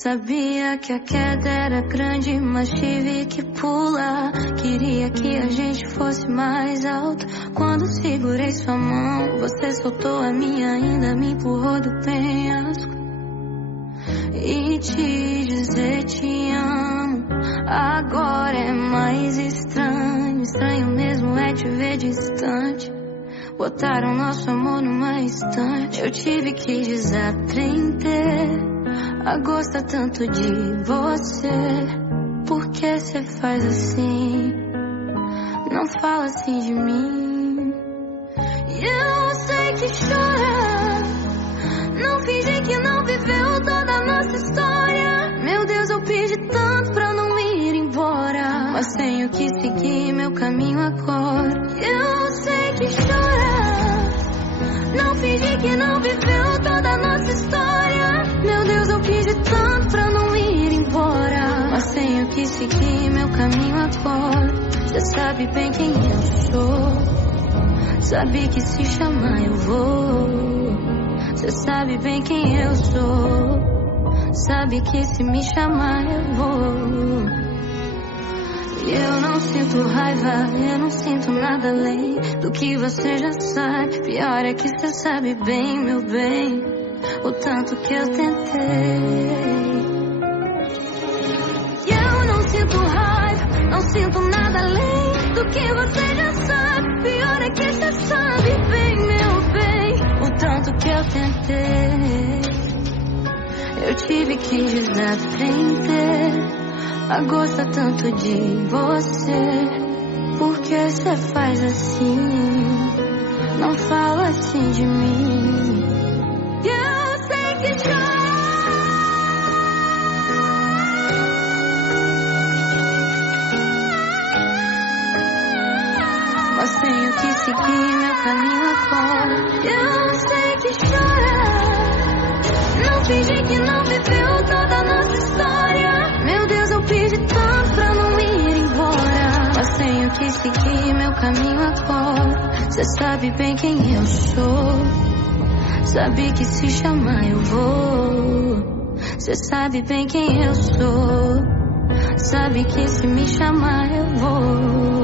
Sabia que a queda era grande, mas tive que pular. Queria que a gente fosse mais alto. Quando segurei sua mão, você soltou a minha, ainda me empurrou do penhasco. E te dizer te amo agora é mais estranho. Estranho mesmo é te ver distante. Botaram nosso amor numa estante. Eu tive que desaprender a gostar tanto de você. Por que cê faz assim? Não fala assim de mim. E eu sei que chora. Não finge que não viveu toda a nossa história. Meu Deus, eu pedi tanto pra não ir embora, mas tenho que seguir meu caminho agora. Eu sei que chora. Não fingi que não viveu toda a nossa história. Meu Deus, eu pedi tanto pra não ir embora, mas tenho que seguir meu caminho agora. Cê sabe bem quem eu sou. Sabe que se chamar eu vou. Cê sabe bem quem eu sou. Sabe que se me chamar eu vou. E eu não sinto raiva, eu não sinto nada além do que você já sabe. Pior é que cê sabe bem, meu bem, o tanto que eu tentei. E eu não sinto raiva, não sinto nada além do que você já sabe. Pior é que cê sabe bem, meu bem, o tanto que eu tentei. Eu tive que desaprender a gostar tanto de você. Por que cê faz assim? Não fala assim de mim. E eu sei que chora, mas tenho que seguir meu caminho agora. Eu sei que chora. Não fingi que não viveu toda a nossa história. Meu Deus, eu pedi tanto pra não ir embora, mas tenho que seguir meu caminho agora. Cê sabe bem quem eu sou. Sabe que se chamar eu vou. Cê sabe bem quem eu sou. Sabe que se me chamar eu vou.